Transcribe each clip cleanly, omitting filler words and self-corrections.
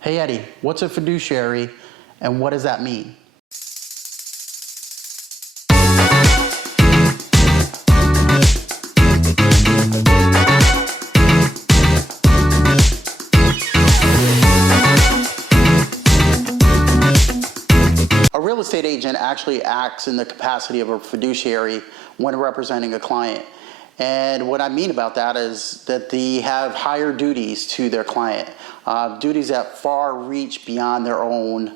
Hey Eddie, what's a fiduciary and what does that mean? A real estate agent actually acts in the capacity of a fiduciary when representing a client. And what I mean about that is that they have higher duties to their client, duties that far reach beyond their own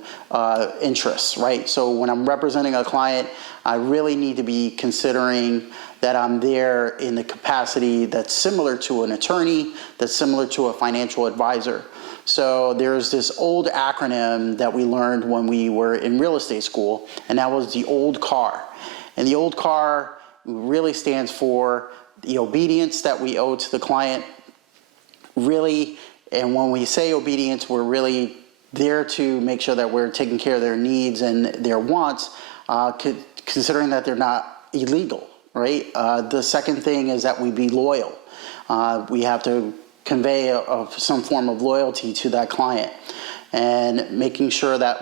interests, right? So when I'm representing a client, I really need to be considering that I'm there in the capacity that's similar to an attorney, that's similar to a financial advisor. So there's this old acronym that we learned when we were in real estate school, and that was the old CAR. And the old CAR really stands for the obedience that we owe to the client, really. And when we say obedience, we're really there to make sure that we're taking care of their needs and their wants, considering that they're not illegal, right? The second thing is that we be loyal. We have to convey some form of loyalty to that client, and making sure that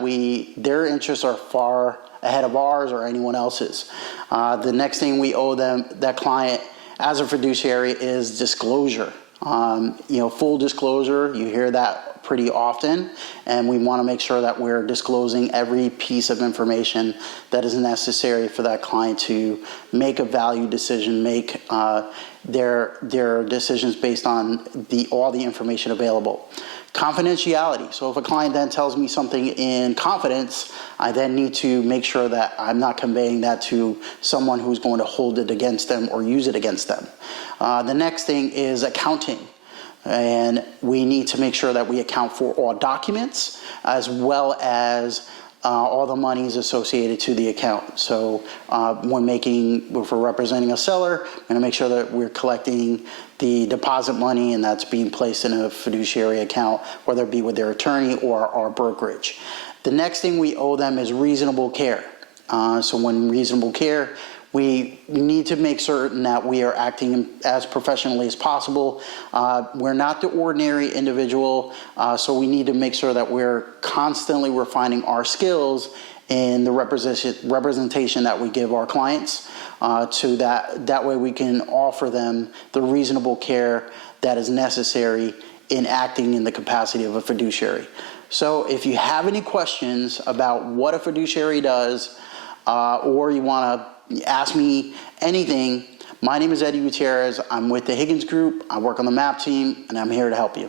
their interests are far ahead of ours or anyone else's. The next thing we owe that client as a fiduciary is disclosure. Full disclosure, you hear that pretty often, and we want to make sure that we're disclosing every piece of information that is necessary for that client to make a value decision, make their decisions based on all the information available. Confidentiality. So if a client then tells me something in confidence, I then need to make sure that I'm not conveying that to someone who's going to hold it against them or use it against them. The next thing is accounting. And we need to make sure that we account for all documents as well as all the monies associated to the account. So if we're representing a seller, we're going to make sure that we're collecting the deposit money and that's being placed in a fiduciary account, whether it be with their attorney or our brokerage. The next thing we owe them is reasonable care. So when reasonable care, we need to make certain that we are acting as professionally as possible. We're not the ordinary individual, so we need to make sure that we're constantly refining our skills in the representation that we give our clients, so that way we can offer them the reasonable care that is necessary in acting in the capacity of a fiduciary. So if you have any questions about what a fiduciary does, or you want to ask me anything, my name is Eddie Gutierrez. I'm with the Higgins group. I work on the MAPP team, and I'm here to help you.